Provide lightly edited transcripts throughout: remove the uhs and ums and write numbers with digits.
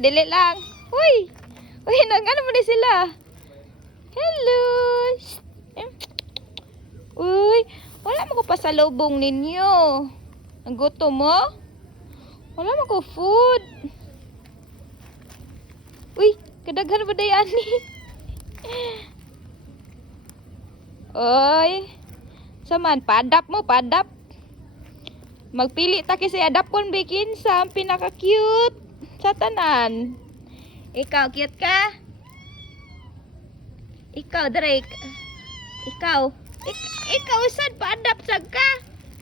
dili lang. Uy. Uy, nag-ano mo din sila? Hello. Shh. Uy, wala mo ko pasalubong ninyo. Ang gutom mo? Wala mo ko food. Uy, kadaghan ba dayan ni? Oy. Saman, padap mo, padap. Magpili ta kasi adapon bikin sa pinaka-cute sa tanan. Ikaw, cute ka? Ikaw, Drake. Ikaw. Ikaw, saan pa-adapt sa ka?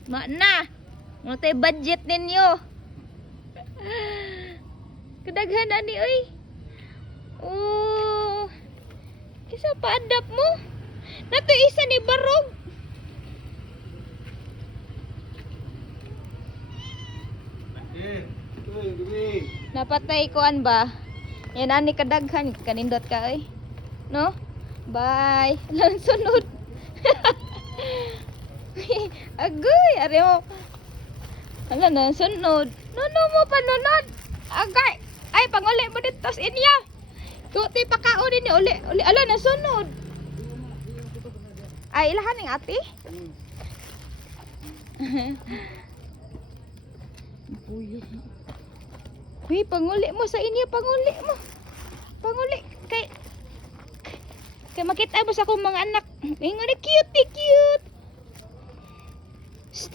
Na. Ano tayo budget ninyo? Kadaghan na ni, oy. Oh. Kisa pa-adapt mo? Nato isa ni Barog. Napatay koan ba? Yan ani kadaghan kanindot ka oy. No? Bye. Lang sunod. Agoy, are mo. Ala na sunod. No mo panunod. Agay. Ay panguli mo dito sa inyo. Tuti pa kaon ni uli. Ala na sunod. Ay ilahan ning ate. Uy, panguli mo sa inyo, panguli mo. Panguli kay makita mo sa akong mga anak. Ingon na cute.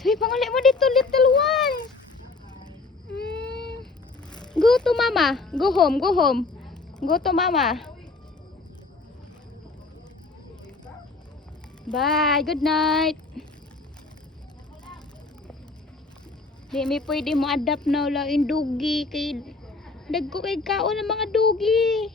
Uy, panguli mo dito, little one. Go to mama. Go home. Go to mama. Bye, good night. Di may pwede mo adapt na wala yung dugi kay dagko kay kaon ng mga dugi.